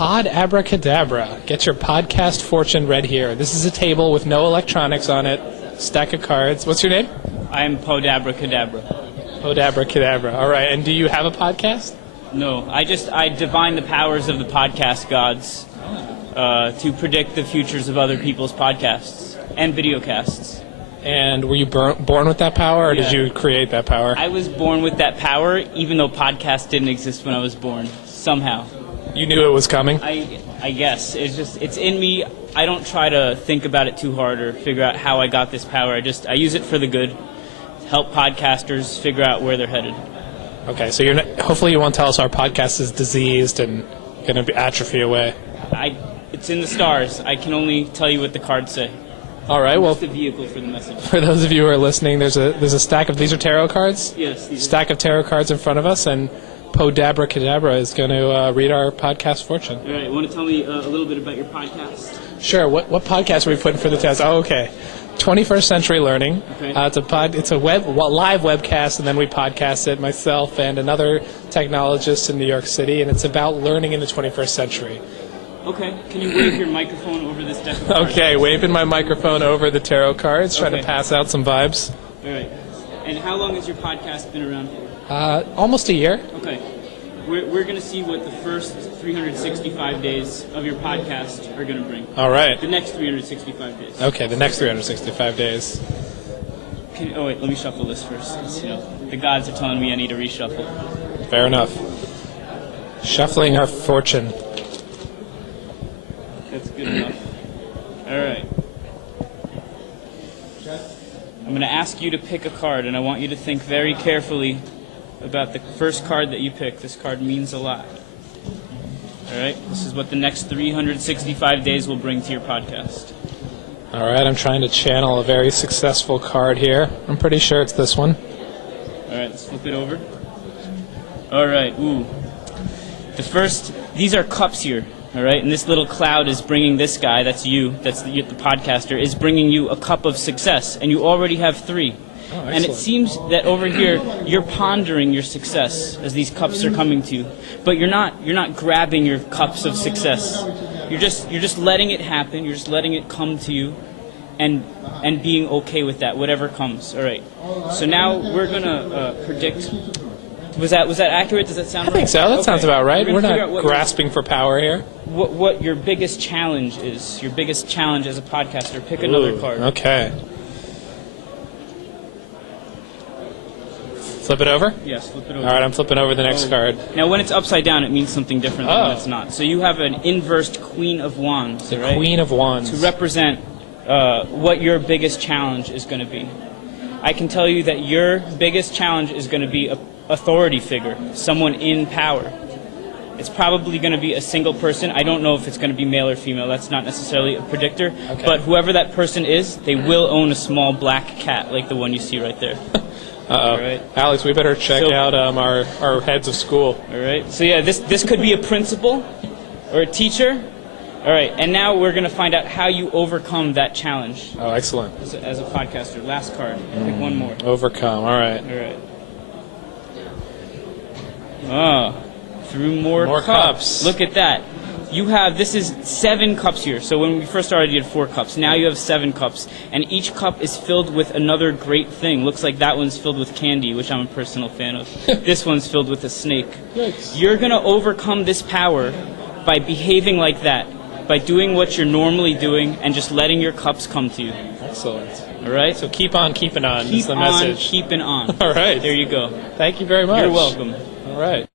Podabracadabra. Get your podcast fortune read here. This is a table with no electronics on it, stack of cards. What's your name? I'm Podabracadabra. Podabracadabra. All right. And do you have a podcast? No, I divine the powers of the podcast gods to predict the futures of other people's podcasts and videocasts. And were you born with that power, or did Yeah. you create that power? I was born with that power, even though podcasts didn't exist when I was born. Somehow, You knew it was coming? I guess it's in me. I don't try to think about it too hard or figure out how I got this power. I use it for the good. Help podcasters figure out where they're headed. Okay, so hopefully you won't tell us our podcast is diseased and going to be atrophy away. It's in the stars. I can only tell you what the cards say. All right, well, It's the vehicle for the message. for those of you who are listening, there's a stack of, these are tarot cards? Yes. Stack of tarot cards in front of us, and Podabracadabra is going to read our podcast fortune. All right, want to tell me a little bit about your podcast? Sure. What podcast are we putting for the test? Oh, okay. 21st Century Learning. Okay. It's a live webcast, and then we podcast it, myself and another technologist in New York City, and it's about learning in the 21st century. Okay, can you wave your microphone over this deck of cards? Okay, waving my microphone over the tarot cards, trying to Okay. pass out some vibes. All right. And how long has your podcast been around for? Almost a year. Okay. We're going to see what the first 365 days of your podcast are going to bring. All right. The next 365 days. Okay, the next 365 days. Oh, wait, let me shuffle this first. 'Cause, the gods are telling me I need to reshuffle. Fair enough. Shuffling our fortune. That's good enough. All right. I'm going to ask you to pick a card, and I want you to think very carefully about the first card that you pick. This card means a lot. All right? This is what the next 365 days will bring to your podcast. All right, I'm trying to channel a very successful card here. I'm pretty sure it's this one. All right, let's flip it over. All right, ooh. These are cups here, all right? And this little cloud is bringing this guy, that's you, that's the podcaster, is bringing you a cup of success, and you already have 3. Oh, And it seems that over here, you're pondering your success as these cups are coming to you. But you're not grabbing your cups of success. You're just letting it happen, you're just letting it come to you, and being okay with that, whatever comes. All right. So now we're gonna predict. Was that accurate? Does that sound right? I think so. That sounds about right. We're figure out not grasping for power here. What your biggest challenge is. Your biggest challenge as a podcaster. Pick another card. Okay. Flip it over? Yes, flip it over. All right, I'm flipping over the next card. Now, when it's upside down, it means something different than when it's not. So you have an inversed Queen of Wands, The right? Queen of Wands. To represent what your biggest challenge is going to be. I can tell you that your biggest challenge is going to be a authority figure, someone in power. It's probably going to be a single person. I don't know if it's going to be male or female. That's not necessarily a predictor. Okay. But whoever that person is, they will own a small black cat like the one you see right there. Uh-oh. All right. Alex, we better check out our heads of school. All right. So yeah, this could be a principal or a teacher. All right. And now we're going to find out how you overcome that challenge Oh, excellent. as a podcaster. Last card. Pick one more. Overcome. All right. All right. Through more cups. Look at that. This is 7 cups here. So when we first started, you had 4 cups. Now you have 7 cups. And each cup is filled with another great thing. Looks like that one's filled with candy, which I'm a personal fan of. This one's filled with a snake. Nice. You're going to overcome this power by behaving like that, by doing what you're normally doing and just letting your cups come to you. Excellent. All right? So keep on keeping on is Keep the on message. keeping on. All right. There you go. Thank you very much. You're welcome. All right.